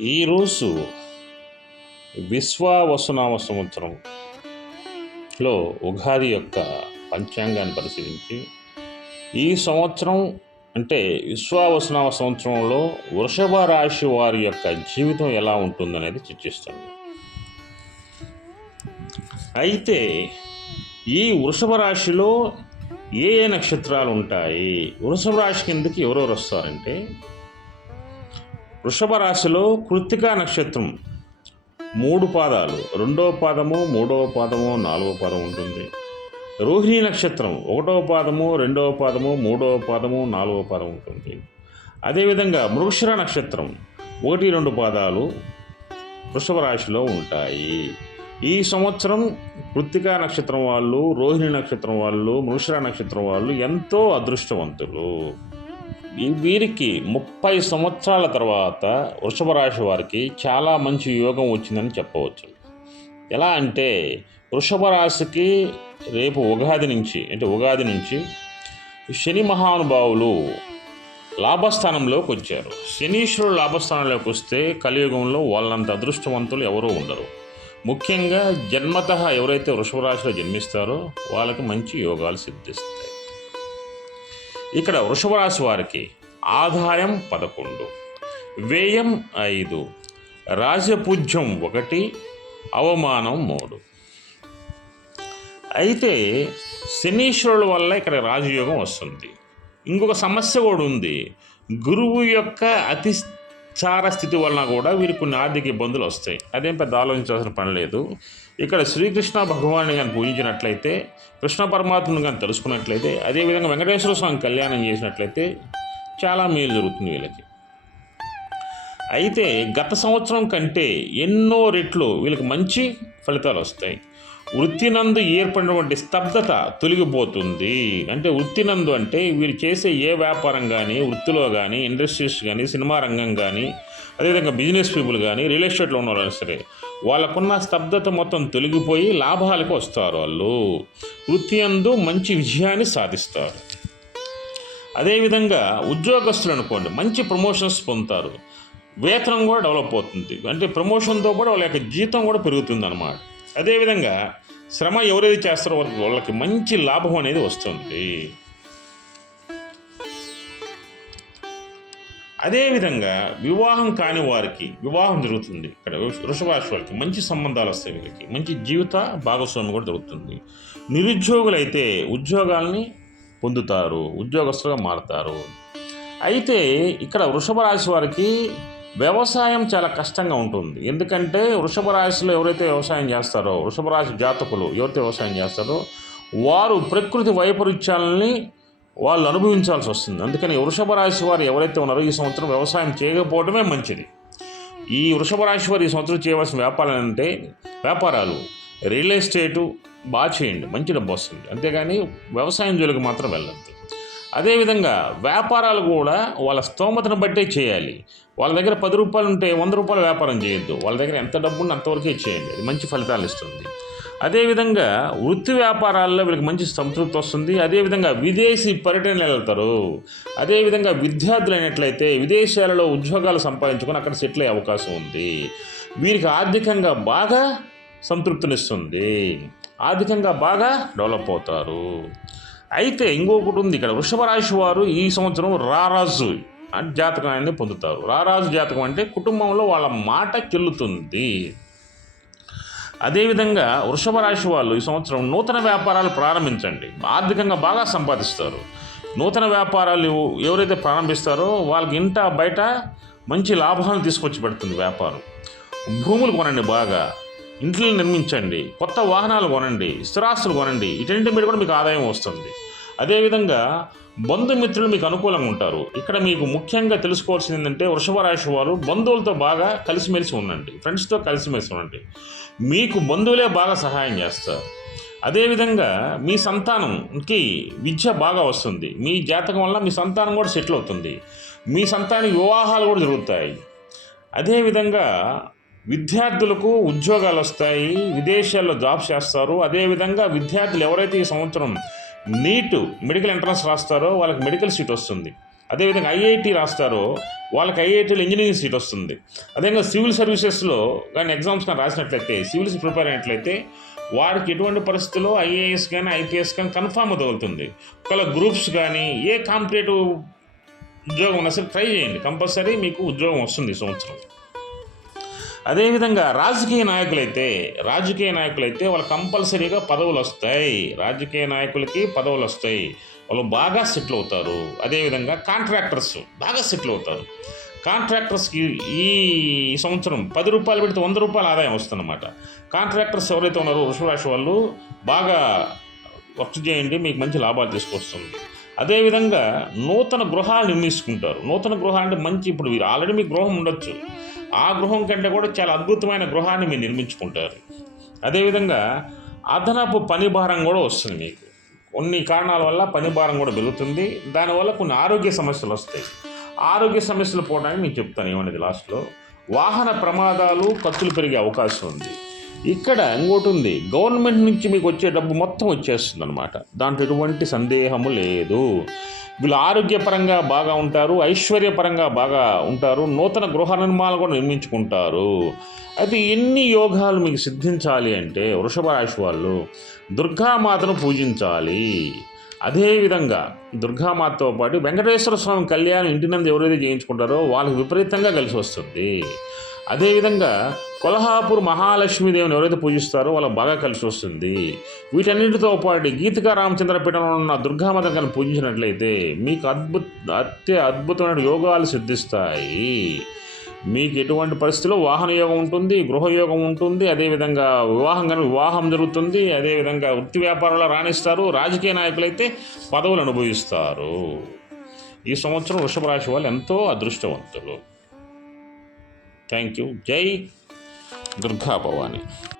ఈరోజు విశ్వావసునామ సంవత్సరంలో ఉగాది యొక్క పంచాంగాన్ని పరిశీలించి ఈ సంవత్సరం అంటే విశ్వావసునామ సంవత్సరంలో వృషభ రాశి వారి యొక్క జీవితం ఎలా ఉంటుందనేది చర్చిస్తాను. అయితే ఈ వృషభ రాశిలో ఏ ఏ నక్షత్రాలు ఉంటాయి? వృషభ రాశి కిందకి ఎవరెవరు వస్తారంటే వృషభ రాశిలో కృత్తికా నక్షత్రం. మూడు పాదాలు. రెండవ పాదము మూడవ పాదము నాలుగవ పాదం ఉంటుంది. రోహిణి నక్షత్రం. ఒకటవ పాదము రెండవ పాదము మూడవ పాదము నాలుగవ పాదం ఉంటుంది. అదేవిధంగా మృగశిర నక్షత్రం. ఒకటి రెండు పాదాలు వృషభ రాశిలో ఉంటాయి. ఈ సంవత్సరం కృత్తికా నక్షత్రం వాళ్ళు రోహిణి నక్షత్రం వాళ్ళు మృగశిర నక్షత్రం వాళ్ళు ఎంతో అదృష్టవంతులు. వీరికి ముప్పై సంవత్సరాల తర్వాత వృషభ రాశి వారికి చాలా మంచి యోగం వచ్చిందని చెప్పవచ్చు. ఎలా అంటే వృషభ రాశికి రేపు ఉగాది నుంచి అంటే ఉగాది నుంచి శని మహానుభావులు లాభస్థానంలోకి వచ్చారు. శనీశ్వరుడు లాభస్థానంలోకి వస్తే కలియుగంలో వాళ్ళంత అదృష్టవంతులు ఎవరూ ఉండరు. ముఖ్యంగా జన్మత ఎవరైతే వృషభ రాశిలో జన్మిస్తారో వాళ్ళకి మంచి యోగాలు సిద్ధిస్తాయి. ఇక్కడ వృషభ రాశి వారికి ఆదాయం పదకొండు. వ్యయం ఐదు. రాజపూజ్యం ఒకటి అవమానం మూడు. అయితే శనీశ్వరుల వల్ల ఇక్కడ రాజయోగం వస్తుంది. ఇంకొక సమస్య కూడా ఉంది. గురువు యొక్క అతిచార స్థితి వలన కూడా వీరికి కొన్ని ఆర్థిక ఇబ్బందులు వస్తాయి. అదేం పెద్ద ఆలోచించాల్సిన పని లేదు. ఇక్కడ శ్రీకృష్ణ భగవాన్ని కానీ పూజించినట్లయితే కృష్ణ పరమాత్మను కానీ తెలుసుకున్నట్లయితే అదేవిధంగా వెంకటేశ్వర స్వామి కళ్యాణం చేసినట్లయితే చాలా మేలు జరుగుతుంది వీళ్ళకి. అయితే గత సంవత్సరం కంటే ఎన్నో రెట్లు వీళ్ళకి మంచి ఫలితాలు వస్తాయి. వృత్తినందు ఏర్పడినటువంటి స్తబ్దత తొలగిపోతుంది. అంటే వృత్తినందు అంటే వీరు చేసే ఏ వ్యాపారం కానీ వృత్తిలో కానీ ఇండస్ట్రీస్ కానీ సినిమా రంగం కానీ అదేవిధంగా బిజినెస్ పీపుల్ కానీ రియల్ ఎస్టేట్లో ఉన్నవాళ్ళు సరే వాళ్ళకున్న స్తబ్దత మొత్తం తొలగిపోయి లాభాలకు వస్తారు వాళ్ళు. వృత్తి అందు మంచి విజయాన్ని సాధిస్తారు. అదేవిధంగా ఉద్యోగస్తులు అనుకోండి మంచి ప్రమోషన్స్ పొందుతారు. వేతనం కూడా డెవలప్ అవుతుంది. అంటే ప్రమోషన్తో కూడా వాళ్ళ యొక్క జీతం కూడా పెరుగుతుంది అనమాట అదేవిధంగా శ్రమ ఎవరైతే చేస్తారో వాళ్ళకి వాళ్ళకి మంచి లాభం అనేది వస్తుంది. అదేవిధంగా వివాహం కాని వారికి వివాహం జరుగుతుంది. ఇక్కడ వృషభ వారికి మంచి సంబంధాలు వస్తాయి వీళ్ళకి. మంచి జీవిత భాగస్వామి కూడా జరుగుతుంది నిరుద్యోగులైతే ఉద్యోగాల్ని పొందుతారు ఉద్యోగస్తులుగా మారుతారు. అయితే ఇక్కడ వృషభ రాశి వారికి వ్యవసాయం చాలా కష్టంగా ఉంటుంది. ఎందుకంటే వృషభ రాశిలో ఎవరైతే వ్యవసాయం చేస్తారో వృషభ రాశి జాతకులు ఎవరైతే వ్యవసాయం చేస్తారో వారు ప్రకృతి వైపరీత్యాలని వాళ్ళు అనుభవించాల్సి వస్తుంది. అందుకని వృషభ రాశి వారు ఎవరైతే ఉన్నారో ఈ సంవత్సరం వ్యవసాయం చేయకపోవడమే మంచిది. ఈ వృషభ రాశి వారు ఈ సంవత్సరం చేయవలసిన వ్యాపారాలు అంటే వ్యాపారాలు రియల్ ఎస్టేటు బాగా చేయండి మంచి డబ్బు వస్తుంది. అంతేగాని వ్యవసాయం జోలికి మాత్రం వెళ్ళద్దు. అదేవిధంగా వ్యాపారాలు కూడా వాళ్ళ స్తోమతను బట్టే చేయాలి. వాళ్ళ దగ్గర పది రూపాయలు ఉంటే వంద రూపాయలు వ్యాపారం చేయొద్దు. వాళ్ళ దగ్గర ఎంత డబ్బు ఉంటే అంతవరకే చేయండి. అది మంచి ఫలితాలు ఇస్తుంది. అదేవిధంగా వృత్తి వ్యాపారాల్లో వీళ్ళకి మంచి సంతృప్తి వస్తుంది. అదేవిధంగా విదేశీ పర్యటనలు వెళ్తారు. అదేవిధంగా విద్యార్థులు అయినట్లయితే విదేశాలలో ఉద్యోగాలు సంపాదించుకొని అక్కడ సెటిల్ అయ్యే అవకాశం ఉంది. వీరికి ఆర్థికంగా బాగా సంతృప్తినిస్తుంది. ఆర్థికంగా బాగా డెవలప్ అవుతారు. అయితే ఇంకొకటి ఉంది ఇక్కడ వృషభ రాశి వారు ఈ సంవత్సరం రారాజు జాతకం జాతకాన్ని పొందుతారు. రారాజు జాతకం అంటే కుటుంబంలో వాళ్ళ మాట చెల్లుతుంది. అదేవిధంగా వృషభ రాశి వాళ్ళు ఈ సంవత్సరం నూతన వ్యాపారాలు ప్రారంభించండి. ఆర్థికంగా బాగా సంపాదిస్తారు. నూతన వ్యాపారాలు ఎవరైతే ప్రారంభిస్తారో వాళ్ళకి ఇంట బయట మంచి లాభాలను తీసుకొచ్చి పెడుతుంది వ్యాపారం. భూములు కొనండి బాగా. ఇంట్లో నిర్మించండి కొత్త వాహనాలు కొనండి స్థిరాస్తులు కొనండి ఇటువంటి మీద కూడా మీకు ఆదాయం వస్తుంది. అదేవిధంగా బంధుమిత్రులు మీకు అనుకూలంగా ఉంటారు. ఇక్కడ మీకు ముఖ్యంగా తెలుసుకోవాల్సింది ఏంటంటే వృషభ రాశి వారు బంధువులతో బాగా కలిసిమెలిసి ఉండండి. ఫ్రెండ్స్తో కలిసిమెలిసి ఉండండి. మీకు బంధువులే బాగా సహాయం చేస్తారు. అదేవిధంగా మీ సంతానంకి విద్య బాగా వస్తుంది. మీ జాతకం వల్ల మీ సంతానం కూడా సెటిల్ అవుతుంది. మీ సంతానానికి వివాహాలు కూడా జరుగుతాయి. అదేవిధంగా విద్యార్థులకు ఉద్యోగాలు వస్తాయి విదేశాల్లో జాబ్స్ చేస్తారు. అదేవిధంగా విద్యార్థులు ఎవరైతే ఈ సంవత్సరం నీట్ మెడికల్ ఎంట్రన్స్ రాస్తారో వాళ్ళకి మెడికల్ సీట్ వస్తుంది. అదేవిధంగా ఐఐటి రాస్తారో వాళ్ళకి ఐఐటీలో ఇంజనీరింగ్ సీట్ వస్తుంది. అదేవిధంగా సివిల్ సర్వీసెస్లో కానీ ఎగ్జామ్స్ కానీ రాసినట్లయితే సివిల్స్ ప్రిపేర్ అయినట్లయితే వారికి ఎటువంటి పరిస్థితుల్లో ఐఏఎస్ కానీ ఐపీఎస్ కానీ కన్ఫామ్ తగులుతుంది. ఒకవేళ గ్రూప్స్ కానీ ఏ కాంపిటేటివ్ ఉద్యోగం ఉన్నా సరే ట్రై చేయండి. కంపల్సరీ మీకు ఉద్యోగం వస్తుంది సంవత్సరం. అదేవిధంగా రాజకీయ నాయకులైతే రాజకీయ నాయకులైతే వాళ్ళు కంపల్సరీగా పదవులు వస్తాయి రాజకీయ నాయకులకి పదవులు వస్తాయి వాళ్ళు బాగా సెటిల్ అవుతారు అదేవిధంగా కాంట్రాక్టర్స్ బాగా సెటిల్ అవుతారు కాంట్రాక్టర్స్కి ఈ సంవత్సరం పది రూపాయలు పెడితే వంద రూపాయల ఆదాయం వస్తుందన్నమాట. కాంట్రాక్టర్స్ ఎవరైతే ఉన్నారో వృషభరాశి వాళ్ళు బాగా వర్క్ చేయండి మీకు మంచి లాభాలు తీసుకొస్తుంది. అదేవిధంగా నూతన గృహాలు నిర్మించుకుంటారు. నూతన గృహాలు అంటే మంచి ఇప్పుడు మీరు ఆల్రెడీ మీ గృహం ఉండొచ్చు. ఆ గృహం కంటే కూడా చాలా అద్భుతమైన గృహాన్ని మీరు నిర్మించుకుంటారు. అదేవిధంగా అదనపు పని భారం కూడా వస్తుంది మీకు. కొన్ని కారణాల వల్ల పని భారం కూడా పెరుగుతుంది. దానివల్ల కొన్ని ఆరోగ్య సమస్యలు వస్తాయి. ఆరోగ్య సమస్యలు పోవడానికి నేను చెప్తాను ఏమనేది లాస్ట్లో వాహన ప్రమాదాలు ఖర్చులు పెరిగే అవకాశం ఉంది. ఇక్కడ ఇంకోటి ఉంది గవర్నమెంట్ నుంచి మీకు వచ్చే డబ్బు మొత్తం వచ్చేస్తుంది అనమాట దాంట్లో ఎటువంటి సందేహము లేదు. వీళ్ళు ఆరోగ్యపరంగా బాగా ఉంటారు ఐశ్వర్యపరంగా బాగా ఉంటారు నూతన గృహ నిర్మాణాలు కూడా నిర్మించుకుంటారు. అయితే ఎన్ని యోగాలు మీకు సిద్ధించాలి అంటే వృషభ రాశి వాళ్ళు దుర్గామాతను పూజించాలి. అదేవిధంగా దుర్గామాతతో పాటు వెంకటేశ్వర స్వామి కళ్యాణం ఇంటి నందు ఎవరైతే చేయించుకుంటారో వాళ్ళకి విపరీతంగా కలిసి వస్తుంది. అదేవిధంగా కొల్హాపూర్ మహాలక్ష్మీదేవిని ఎవరైతే పూజిస్తారో వాళ్ళకి బాగా కలిసి వస్తుంది. వీటన్నిటితో పాటు గీతికా రామచంద్రపీఠంలో ఉన్న దుర్గామాతను పూజించినట్లయితే మీకు అద్భుత అత్య అద్భుతమైన యోగాలు సిద్ధిస్తాయి. మీకు ఎటువంటి పరిస్థితిలో వాహన యోగం ఉంటుంది గృహయోగం ఉంటుంది అదేవిధంగా వివాహం కనుక వివాహం జరుగుతుంది అదేవిధంగా వృత్తి వ్యాపారంలో రాణిస్తారు రాజకీయ నాయకులైతే పదవులు అనుభవిస్తారు. ఈ సంవత్సరం వృషభ రాశి వాళ్ళు ఎంతో అదృష్టవంతులు. థ్యాంక్ యూ జై దుర్గా భవాని